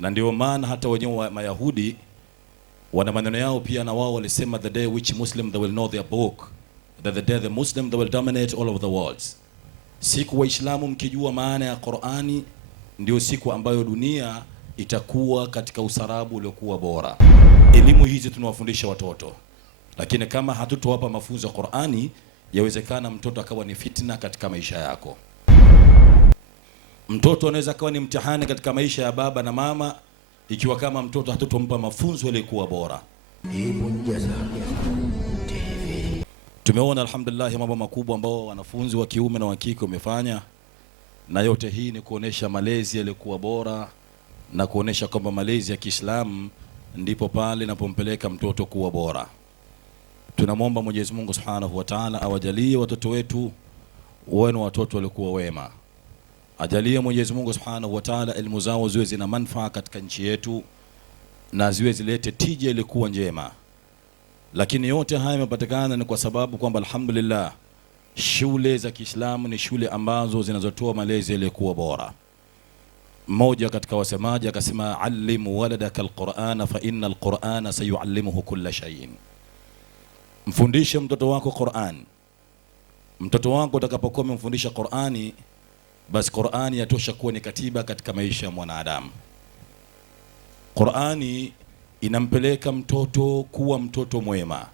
Na ndio maana hata wenyewe wa Mayahudi wana maneno yao pia, na wao walisema the day which Muslim they will know their book, that the day the Muslim they will dominate all over the world. Siku Waislamu mkijua maana ya Qur'ani, ndio siku ambayo dunia itakuwa katika usarabu uliokuwa bora. Elimu hizi tunawafundisha watoto, lakini kama hatutowapa mafunzo ya Qur'ani, yawezekana mtoto akawa ni fitna katika maisha yako. Mtoto anaweza akawa ni mtihani katika maisha ya baba na mama, ikiwa kama mtoto hatutompa mafunzo yaliokuwa bora. Tumeona alhamdulillah mambo makubwa ambao wanafunzi wa kiume na wa kike wamefanya, na yote hii ni kuonesha malezi yaliokuwa bora na kuonesha kwamba malezi ya Kiislamu ndipo pale inapompeleka mtoto kuwa bora. Tunamwomba Mwenyezi Mungu Subhanahu wa Ta'ala awajalie watoto wetu wawe watoto waliokuwa wema. Ajalie Mwenyezi Mungu Subhanahu wa Ta'ala elimu zao ziwe zina manufaa katika nchi yetu na ziwe zilete tija ilikuwa njema. Lakini yote haya yamepatikana ni kwa sababu kwamba alhamdulillah shule za Kiislamu ni shule ambazo zinazotoa malezi yaliokuwa bora. Mmoja katika wasemaji akasema, allimu waladaka alqur'ana fa inna alqur'ana sayuallimuhu kulla shay'in. Mfundishe mtoto wako Qur'an. Mtoto wako utakapokuwa umemfundisha Qur'ani, basi Qur'ani yatosha kuwa ni katiba katika maisha ya mwanadamu. Qur'ani inampeleka mtoto kuwa mtoto mwema.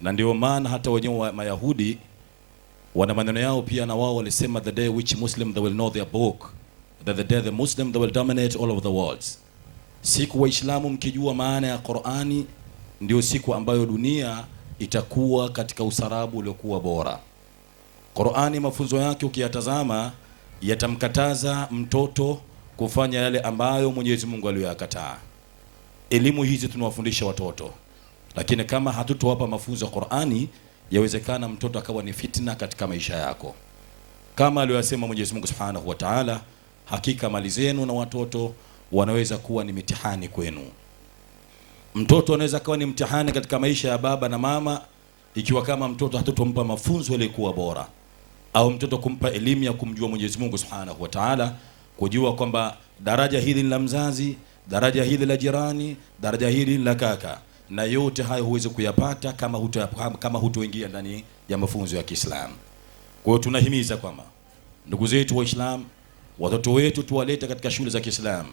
Na ndio maana hata wenyewe wa Mayahudi wana maneno yao pia, na wao walisema the day which Muslim they will know their book, that the day the Muslim they will dominate all over the world. Siku Waislamu mkijua maana ya Qur'ani, ndio siku ambayo dunia itakuwa katika usarabu uliokuwa bora. Qur'ani mafunzo yake ukiyatazama yatamkataza mtoto kufanya yale ambayo Mwenyezi Mungu aliyakataa. Elimu hizi tunawafundisha watoto, lakini kama hatutowapa mafunzo ya Qur'ani, yawezekana mtoto akawa ni fitna katika maisha yako. Kama aliyosema Mwenyezi Mungu Subhanahu wa Ta'ala, hakika mali zenu na watoto wanaweza kuwa ni mitihani kwenu. Mtoto anaweza kuwa ni mtihani katika maisha ya baba na mama, ikiwa kama mtoto hatutompa mafunzo yaliokuwa bora, au mtoto kumpa elimu ya kumjua Mwenyezi Mungu Subhanahu wa Ta'ala, kujua kwamba daraja hili la mzazi, daraja hili la jirani, daraja hili la kaka, na yote hayo huwezi kuyapata kama hutoingia ndani ya mafunzo ya Kiislamu. Kwa hiyo tunahimiza kwamba ndugu zetu Waislamu, watoto wetu tuwalete katika shule za Kiislamu.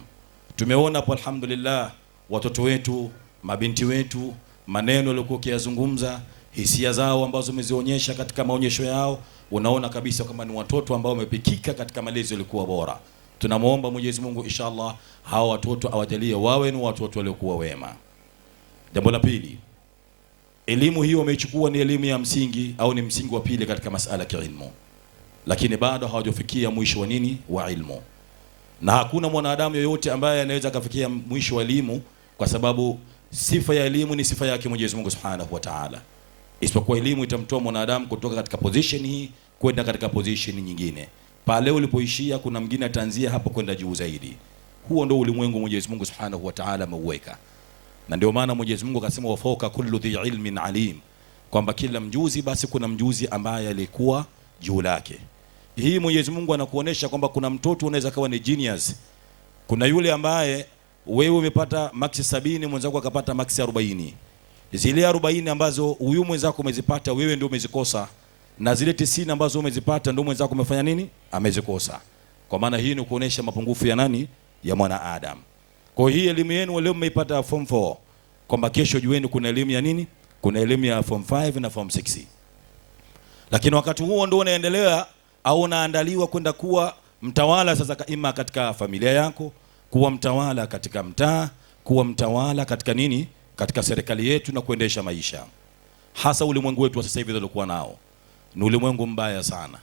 Tumeona hapo alhamdulillah watoto wetu, mabinti wetu, maneno waliokuwa kiyazungumza, hisia zao ambazo wamezionyesha katika maonyesho yao, unaona kabisa kama ni watoto ambao wamepikika katika malezi yaliokuwa bora. Tunamuomba Mwenyezi Mungu inshallah hao watoto awajalie wawe ni watoto waliokuwa wema. Jambo la pili, elimu hiyo wameichukua ni elimu ya msingi au ni msingi wa pili katika masala ya ilmu, lakini bado hawajafikia mwisho wa nini wa ilmu. Na hakuna mwanadamu yoyote ambaye anaweza kufikia mwisho wa elimu, kwa sababu sifa ya elimu ni sifa yake Mwenyezi Mungu Subhanahu wa Ta'ala. Isipokuwa elimu itamtoa mwanadamu kutoka katika position hii kwenda katika position nyingine. Pale ulipoishia kuna mwingine ataanzia hapo kwenda juu zaidi. Huo ndio ulimwengu Mwenyezi Mungu Subhanahu wa Ta'ala ameuweka. Na ndio maana Mwenyezi Mungu akasema wa fawqa kullu dhi ilmin alim, kwamba kila mjuzi basi kuna mjuzi ambaye alikuwa juu lake. Hii Mwenyezi Mungu anakuonesha kwamba kuna mtoto unaweza kuwa ni genius. Kuna yule ambaye wewe umepata maksi 70, mwenzako akapata maksi 40. Zile 40 ambazo huyu mwenzako umezipata wewe ndio umezikosa, na zile 90 ambazo umezipata ndio mwenzako umefanya nini? Amezikosa. Kwa maana hii ni kuonesha mapungufu ya nani? Ya mwana Adam. Kwa hii elimu yenu leo mmeipata form 4, kwamba kesho jueni kuna elimu ya nini? Kuna elimu ya form 5 na form 6. Lakini wakati huo ndio unaendelea au unaandaliwa kwenda kuwa mtawala sasa, ima katika familia yako, kuwa mtawala katika mtaa, kuwa mtawala katika nini? Katika serikali yetu, na kuendesha maisha. Hasa ulimwengu wetu wa sasa hivi tulikuwa nao ni ulimwengu mbaya sana.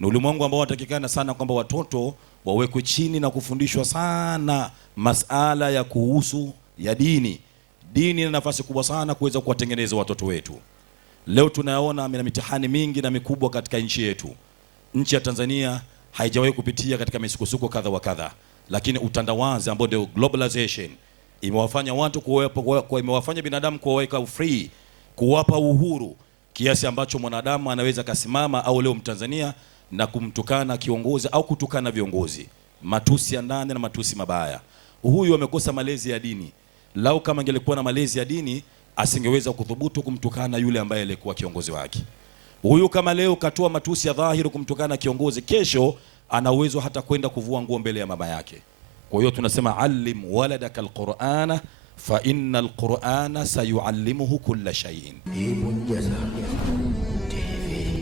Ni ulimwengu ambao watakikana sana kwamba watoto wawekwe chini na kufundishwa sana masala ya kuhusu ya dini. Dini ina nafasi kubwa sana kuweza kuwatengeneza watoto wetu. Leo tunaona mitihani mingi na mikubwa katika nchi yetu. Nchi ya Tanzania haijawahi kupitia katika misukosuko kadha wa kadha, lakini utandawazi ambao ndio globalization imewafanya watu imewafanya binadamu kuwaweka free, kuwapa uhuru kiasi ambacho mwanadamu anaweza kasimama au leo Mtanzania na kumtukana kiongozi au kutukana viongozi, matusi ya ndani na matusi mabaya. huyu amekosa malezi ya dini. Lau kama angelikuwa na malezi ya dini, asingeweza kudhubutu kumtukana yule ambaye alikuwa kiongozi wake. Huyu kama leo katoa matusi ya dhahiri kumtukana kiongozi, kesho ana uwezo hata kwenda kuvua nguo mbele ya mama yake. Kwa hiyo tunasema allim waladaka alqur'ana fa inna alqur'ana sayuallimuhu kulla shay'in.